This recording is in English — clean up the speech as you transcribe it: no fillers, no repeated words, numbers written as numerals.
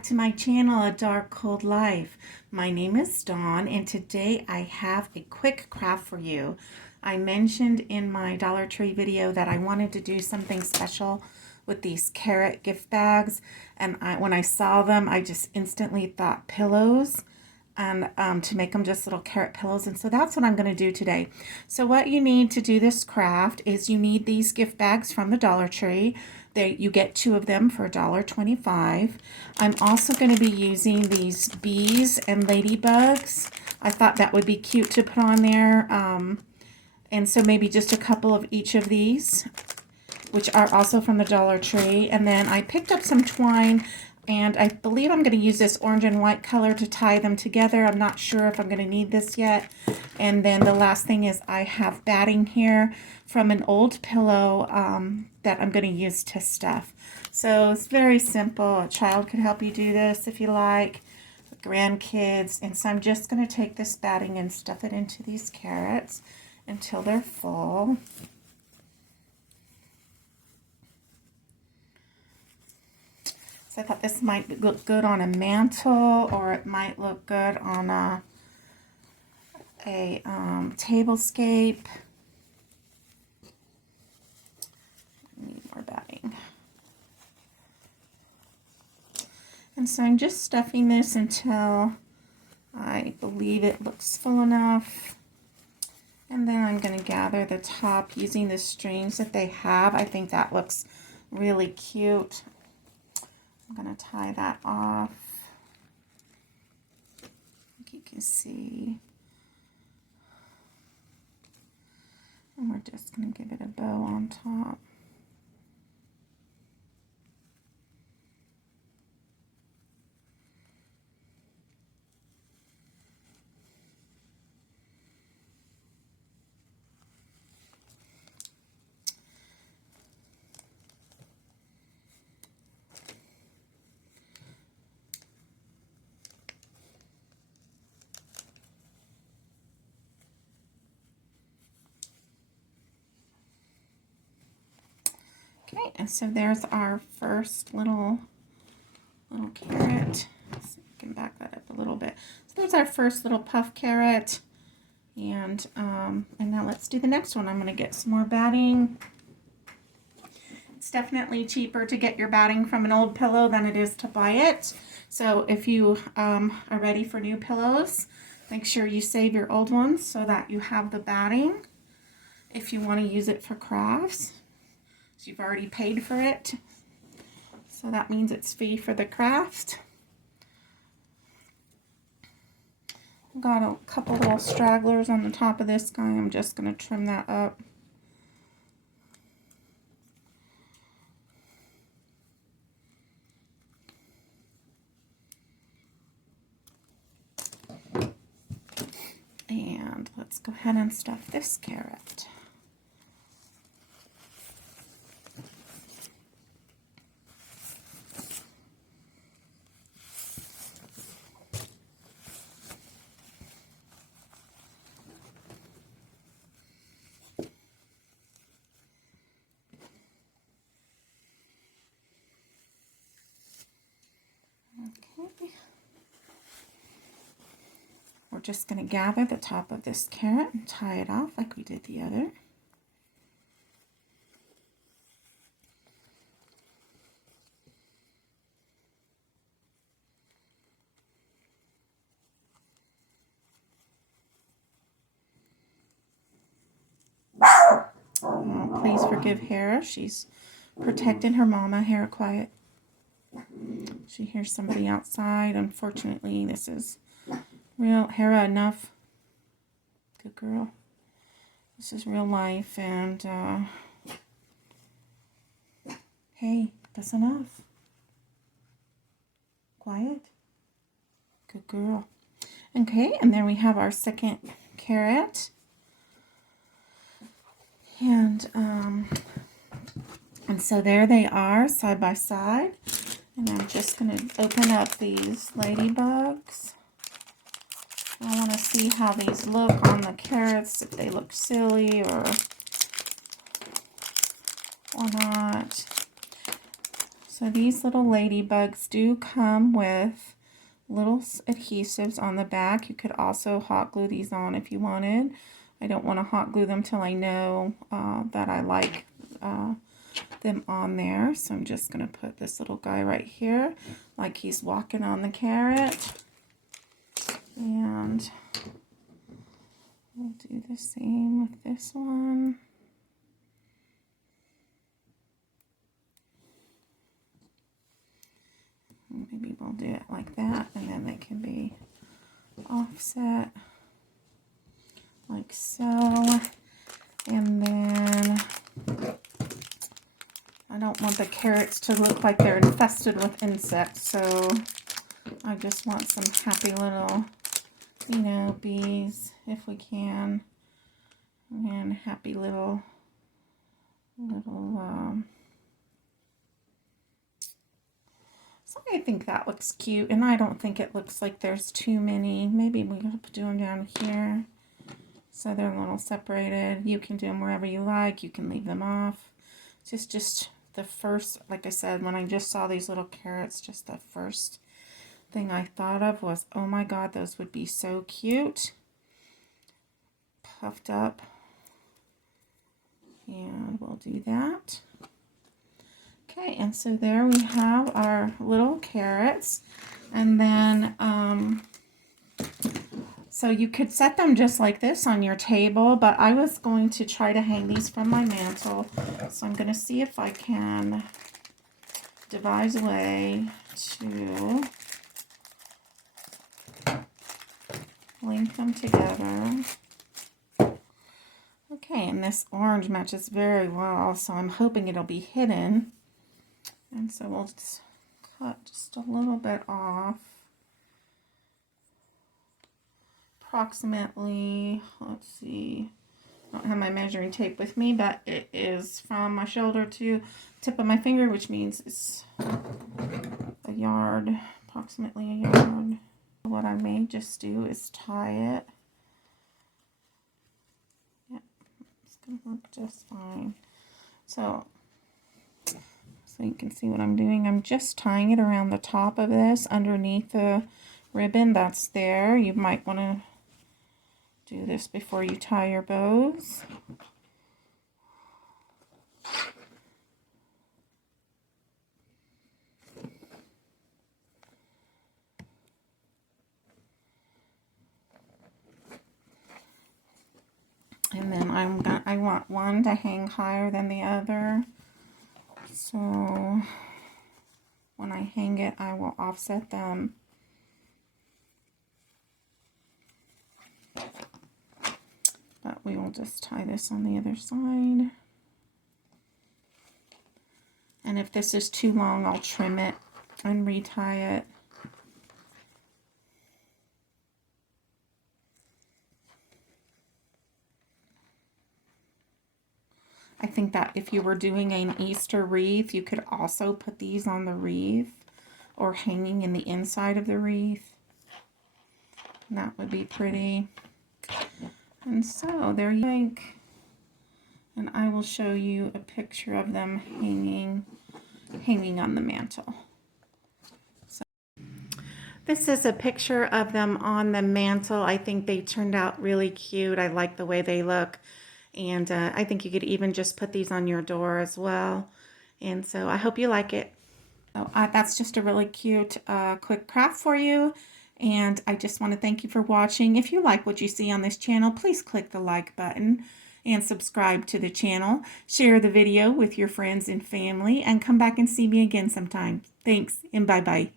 back to my channel, A Dark Cold Life. My name is Dawn, and today I have a quick craft for you. I mentioned in my Dollar Tree video that I wanted to do something special with these carrot gift bags, and when I saw them, I just instantly thought pillows, and to make them just little carrot pillows, and so that's what I'm going to do today. So what you need to do this craft is you need these gift bags from the Dollar Tree. You get 2 of them for $1.25. I'm also going to be using these bees and ladybugs. I thought that would be cute to put on there, and so maybe just a couple of each of these, which are also from the Dollar Tree. And then I picked up some twine, and I believe I'm going to use this orange and white color to tie them together. I'm not sure if I'm going to need this yet. And then the last thing is I have batting here from an old pillow that I'm going to use to stuff. So it's very simple. A child could help you do this if you like, grandkids. And so I'm just going to take this batting and stuff it into these carrots until they're full. So I thought this might look good on a mantle, or it might look good on a tablescape. I need more batting. And so I'm just stuffing this until I believe it looks full enough. And then I'm going to gather the top using the strings that they have. I think that looks really cute. I'm going to tie that off. I think you can see. And we're just going to give it a bow on top. Okay, and so there's our first little carrot. Let's see if we can back that up a little bit. So there's our first little puff carrot, and now let's do the next one. I'm going to get some more batting. It's definitely cheaper to get your batting from an old pillow than it is to buy it. So if you are ready for new pillows, make sure you save your old ones so that you have the batting if you want to use it for crafts. So you've already paid for it, so that means it's fee for the craft. I've got a couple little stragglers on the top of this guy. I'm just going to trim that up. And let's go ahead and stuff this carrot. Okay. We're just going to gather the top of this carrot and tie it off like we did the other. Oh, please forgive Hera. She's protecting her mama. Hera, quiet. She hears somebody outside. Unfortunately, this is real. Hera, enough. Good girl. This is real life, and hey, that's enough. Quiet. Good girl. Okay, and then we have our second carrot. And so there they are, side by side. And I'm just going to open up these ladybugs. I want to see how these look on the carrots, if they look silly or not. So these little ladybugs do come with little adhesives on the back. You could also hot glue these on if you wanted. I don't want to hot glue them till I know that I like them on there. So I'm just going to put this little guy right here like he's walking on the carrot. And we'll do the same with this one. Maybe we'll do it like that, and then they can be offset like so. And then I don't want the carrots to look like they're infested with insects, so I just want some happy little, you know, bees if we can, and happy little so I think that looks cute, and I don't think it looks like there's too many. Maybe we could do them down here so they're a little separated. You can do them wherever you like. You can leave them off. Just the first, like I said, when I just saw these little carrots, just the first thing I thought of was, oh my God, those would be so cute. Puffed up. And we'll do that. Okay, and so there we have our little carrots. And then, so you could set them just like this on your table, but I was going to try to hang these from my mantle. So I'm going to see if I can devise a way to link them together. Okay, and this orange matches very well, so I'm hoping it'll be hidden. And so we'll just cut just a little bit off. Approximately, let's see, I don't have my measuring tape with me, but it is from my shoulder to tip of my finger, which means it's a yard, approximately a yard. What I may just do is tie it. Yep, it's going to work just fine. So you can see what I'm doing. I'm just tying it around the top of this, underneath the ribbon that's there. You might want to do this before you tie your bows. And then I want one to hang higher than the other. So when I hang it, I will offset them. But we will just tie this on the other side. And if this is too long, I'll trim it and retie it. I think that if you were doing an Easter wreath, you could also put these on the wreath or hanging in the inside of the wreath. And that would be pretty. And so there you go. And I will show you a picture of them hanging on the mantle. So this is a picture of them on the mantle. I think they turned out really cute. I like the way they look. And I think you could even just put these on your door as well. And so I hope you like it. So that's just a really cute quick craft for you. And I just want to thank you for watching. If you like what you see on this channel, please click the like button and subscribe to the channel. Share the video with your friends and family, and come back and see me again sometime. Thanks, and bye-bye.